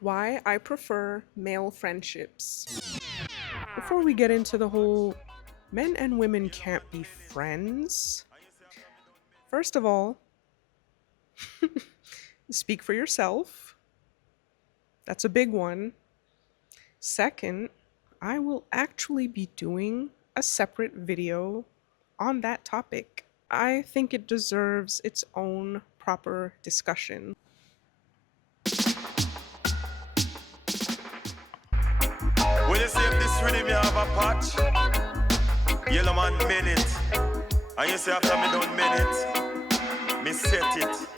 Why I prefer male friendships. Before we get into the whole men and women can't be friends, first of all, speak for yourself. That's a big one. Second, I will actually be doing a separate video on that topic. I think it deserves its own proper discussion. When you see if this rhythm you have a patch, yellow man made it. And you say after me done made it, me set it.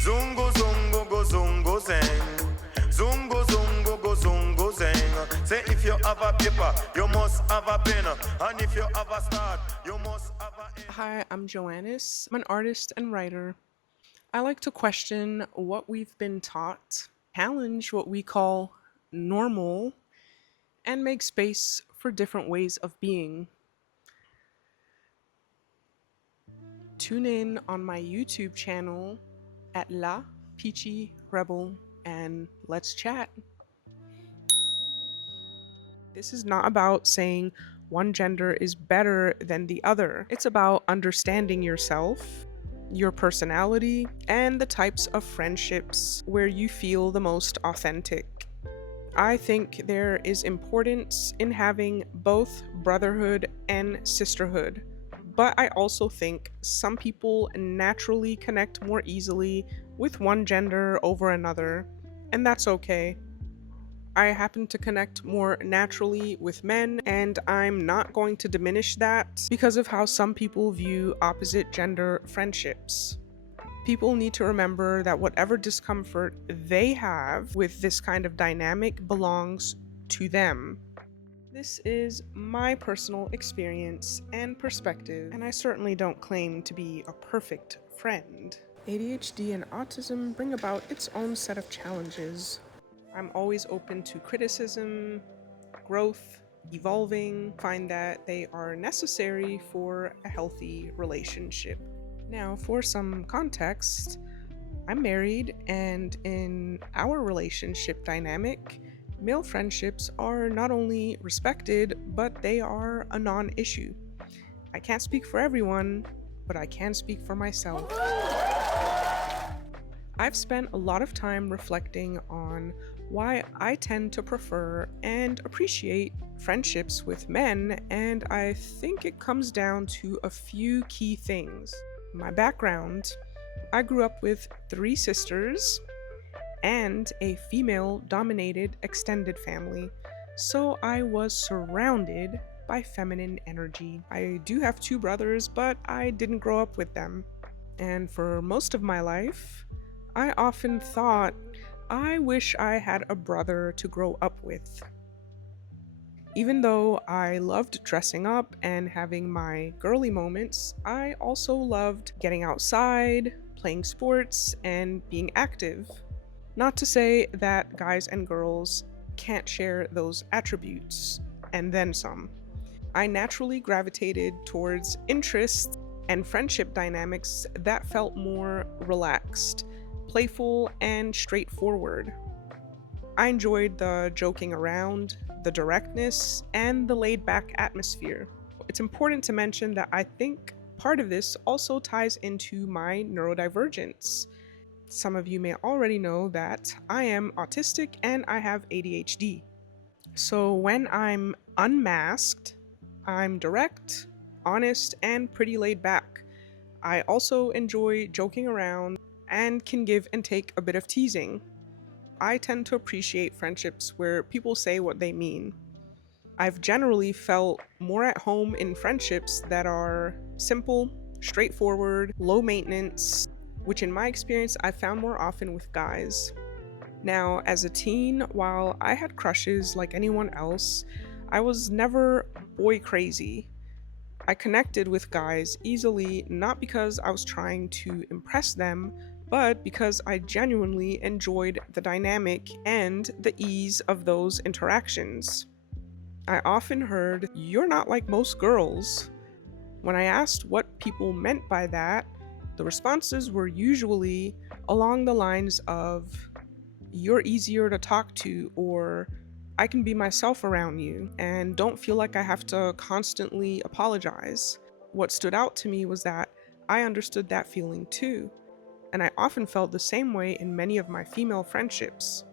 Zungo zungo go zungo zeng. Zungo zungo go zungo zeng. Say if you have a paper, you must have a pen. And if you have a start, you must have a end. Hi, I'm Joannis. I'm an artist and writer. I like to question what we've been taught, challenge what we call normal, and make space for different ways of being. Tune in on my YouTube channel at La Peachy Rebel and let's chat. This is not about saying one gender is better than the other. It's about understanding yourself, your personality, and the types of friendships where you feel the most authentic. I think there is importance in having both brotherhood and sisterhood, but I also think some people naturally connect more easily with one gender over another, and that's okay. I happen to connect more naturally with men, and I'm not going to diminish that because of how some people view opposite gender friendships. People need to remember that whatever discomfort they have with this kind of dynamic belongs to them. This is my personal experience and perspective, and I certainly don't claim to be a perfect friend. ADHD and autism bring about its own set of challenges. I'm always open to criticism, growth, evolving, find that they are necessary for a healthy relationship. Now, for some context, I'm married, and in our relationship dynamic, male friendships are not only respected, but they are a non issue. I can't speak for everyone, but I can speak for myself. I've spent a lot of time reflecting on why I tend to prefer and appreciate friendships with men, and I think it comes down to a few key things. My background: I grew up with 3 sisters and a female dominated extended family, so I was surrounded by feminine energy. I do have 2 brothers, but I didn't grow up with them. And for most of my life, I often thought, I wish I had a brother to grow up with. Even though I loved dressing up and having my girly moments, I also loved getting outside, playing sports, and being active. Not to say that guys and girls can't share those attributes, and then some. I naturally gravitated towards interests and friendship dynamics that felt more relaxed, playful, and straightforward. I enjoyed the joking around, the directness, and the laid back atmosphere. It's important to mention that I think part of this also ties into my neurodivergence. Some of you may already know that I am autistic and I have ADHD. So when I'm unmasked, I'm direct, honest, and pretty laid back. I also enjoy joking around and can give and take a bit of teasing. I tend to appreciate friendships where people say what they mean. I've generally felt more at home in friendships that are simple, straightforward, low maintenance, which in my experience I found more often with guys. Now, as a teen, while I had crushes like anyone else, I was never boy crazy. I connected with guys easily, not because I was trying to impress them, but because I genuinely enjoyed the dynamic and the ease of those interactions. I often heard, "You're not like most girls." When I asked what people meant by that, the responses were usually along the lines of, you're easier to talk to, or I can be myself around you and don't feel like I have to constantly apologize. What stood out to me was that I understood that feeling too, and I often felt the same way in many of my female friendships.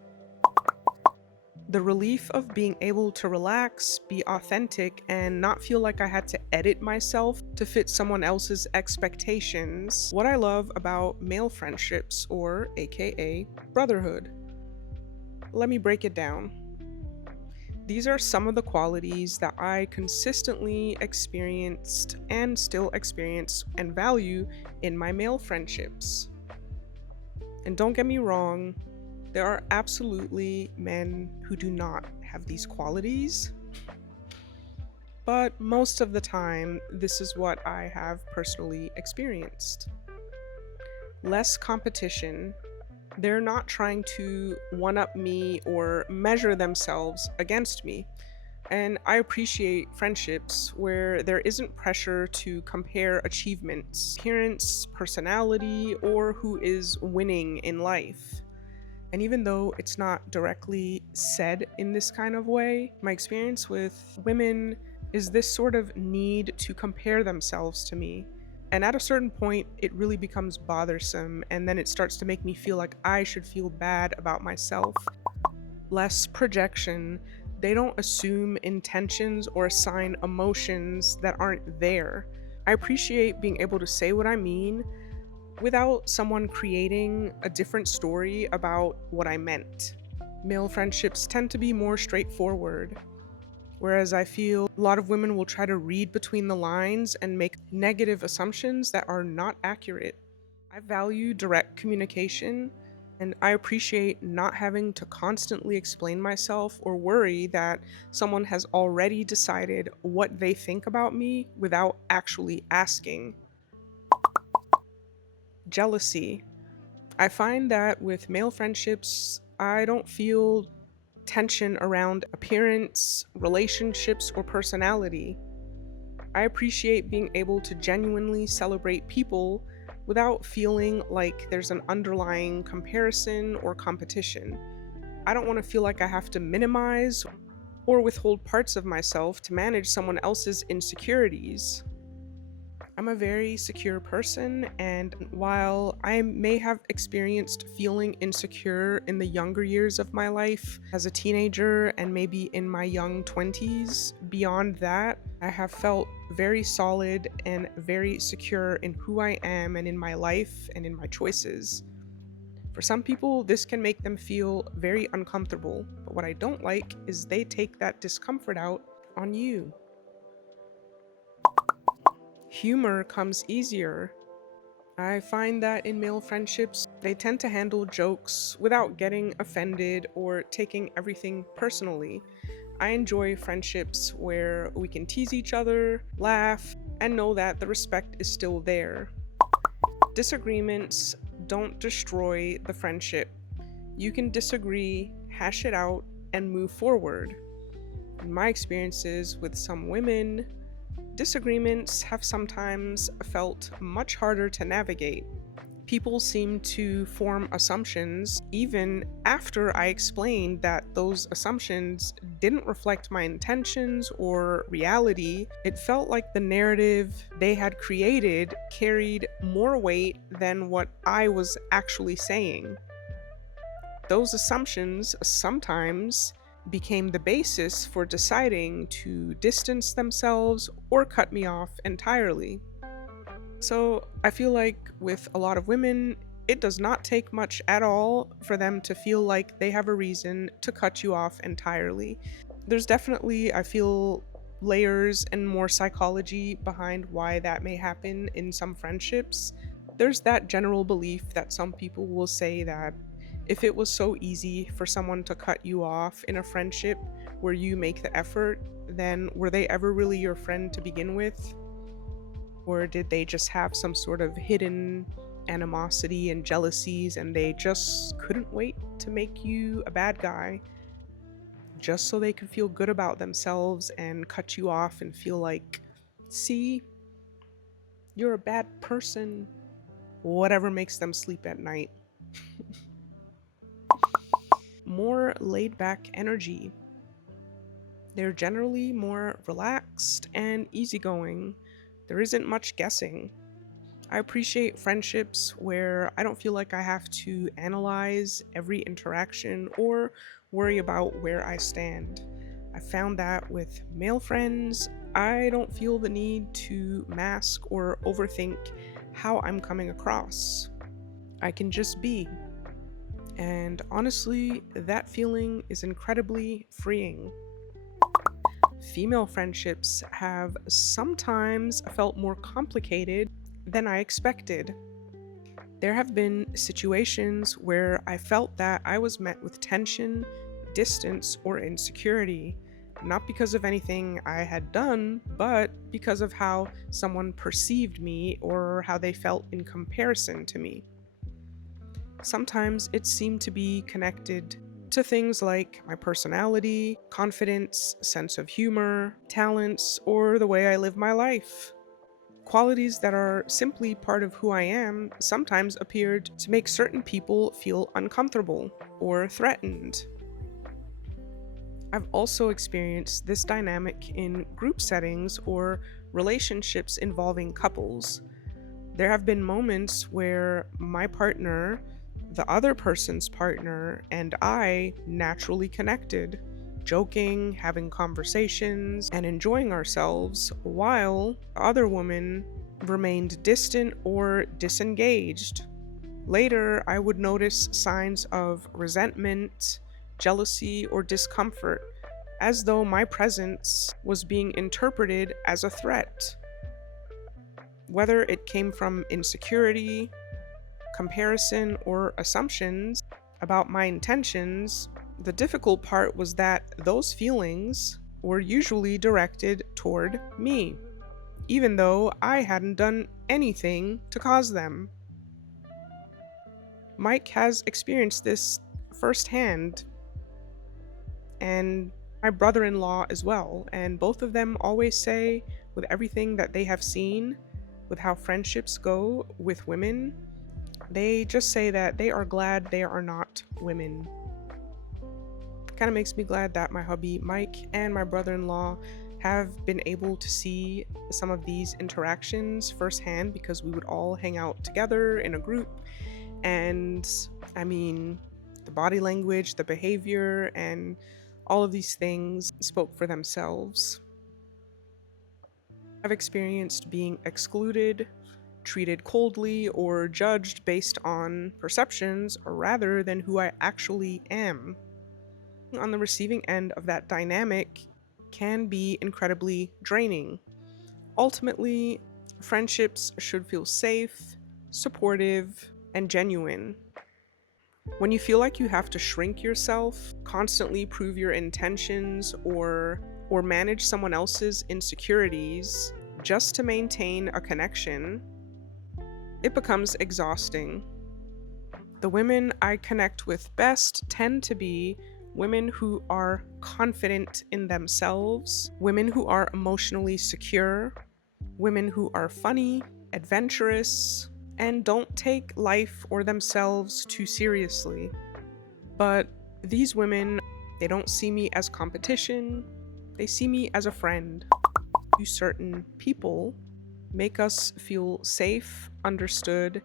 The relief of being able to relax, be authentic, and not feel like I had to edit myself to fit someone else's expectations. What I love about male friendships, or AKA brotherhood. Let me break it down. These are some of the qualities that I consistently experienced and still experience and value in my male friendships. And don't get me wrong, there are absolutely men who do not have these qualities, but most of the time, this is what I have personally experienced. Less competition. They're not trying to one up me or measure themselves against me. And I appreciate friendships where there isn't pressure to compare achievements, appearance, personality, or who is winning in life. And even though it's not directly said in this kind of way, my experience with women is this sort of need to compare themselves to me. And at a certain point, it really becomes bothersome, and then it starts to make me feel like I should feel bad about myself. Less projection. They don't assume intentions or assign emotions that aren't there. I appreciate being able to say what I mean without someone creating a different story about what I meant. Male friendships tend to be more straightforward, whereas I feel a lot of women will try to read between the lines and make negative assumptions that are not accurate. I value direct communication, and I appreciate not having to constantly explain myself or worry that someone has already decided what they think about me without actually asking. Jealousy. I find that with male friendships, I don't feel tension around appearance, relationships, or personality. I appreciate being able to genuinely celebrate people without feeling like there's an underlying comparison or competition. I don't want to feel like I have to minimize or withhold parts of myself to manage someone else's insecurities. I'm a very secure person, and while I may have experienced feeling insecure in the younger years of my life as a teenager and maybe in my young 20s, beyond that, I have felt very solid and very secure in who I am and in my life and in my choices. For some people, this can make them feel very uncomfortable, but what I don't like is they take that discomfort out on you. Humor comes easier. I find that in male friendships, they tend to handle jokes without getting offended or taking everything personally. I enjoy friendships where we can tease each other, laugh, and know that the respect is still there. Disagreements don't destroy the friendship. You can disagree, hash it out, and move forward. In my experiences with some women, disagreements have sometimes felt much harder to navigate. People seem to form assumptions even after I explained that those assumptions didn't reflect my intentions or reality. It felt like the narrative they had created carried more weight than what I was actually saying. Those assumptions sometimes became the basis for deciding to distance themselves or cut me off entirely. So I feel like with a lot of women, it does not take much at all for them to feel like they have a reason to cut you off entirely. There's definitely, I feel, layers and more psychology behind why that may happen in some friendships. There's that general belief that some people will say that if it was so easy for someone to cut you off in a friendship where you make the effort, then were they ever really your friend to begin with? Or did they just have some sort of hidden animosity and jealousies and they just couldn't wait to make you a bad guy just so they could feel good about themselves and cut you off and feel like, see, you're a bad person, whatever makes them sleep at night. more laid back energy. They're generally more relaxed and easygoing. There isn't much guessing. I appreciate friendships where I don't feel like I have to analyze every interaction or worry about where I stand. I found that with male friends, I don't feel the need to mask or overthink how I'm coming across. I can just be. And honestly, that feeling is incredibly freeing. Female friendships have sometimes felt more complicated than I expected. There have been situations where I felt that I was met with tension, distance, or insecurity, not because of anything I had done, but because of how someone perceived me or how they felt in comparison to me. Sometimes it seemed to be connected to things like my personality, confidence, sense of humor, talents, or the way I live my life. Qualities that are simply part of who I am sometimes appeared to make certain people feel uncomfortable or threatened. I've also experienced this dynamic in group settings or relationships involving couples. There have been moments where my partner, the other person's partner, and I naturally connected, joking, having conversations, and enjoying ourselves, while the other woman remained distant or disengaged. Later, I would notice signs of resentment, jealousy, or discomfort, as though my presence was being interpreted as a threat. Whether it came from insecurity, comparison, or assumptions about my intentions, the difficult part was that those feelings were usually directed toward me, even though I hadn't done anything to cause them. Mike has experienced this firsthand, and my brother in law as well, and both of them always say, with everything that they have seen, with how friendships go with women, they just say that they are glad they are not women. Kind of makes me glad that my hubby Mike and my brother-in-law have been able to see some of these interactions firsthand, because we would all hang out together in a group, and I mean, the body language, the behavior, and all of these things spoke for themselves. I've experienced being excluded, treated coldly, or judged based on perceptions rather than who I actually am. On the receiving end of that dynamic can be incredibly draining. Ultimately, friendships should feel safe, supportive, and genuine. When you feel like you have to shrink yourself, constantly prove your intentions, or manage someone else's insecurities just to maintain a connection, it becomes exhausting. The women I connect with best tend to be women who are confident in themselves, women who are emotionally secure, women who are funny, adventurous, and don't take life or themselves too seriously. But these women, they don't see me as competition, they see me as a friend. Certain people make us feel safe, understood,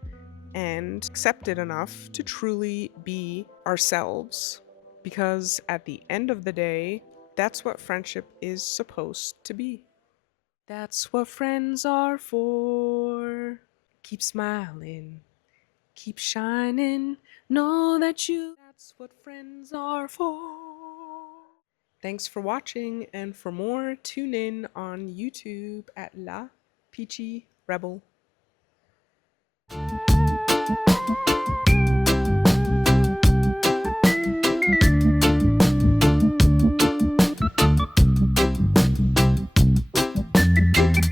and accepted enough to truly be ourselves. Because at the end of the day, that's what friendship is supposed to be. That's what friends are for. Keep smiling, keep shining, know that that's what friends are for. Thanks for watching, and for more, tune in on YouTube at La Peachy Rebel.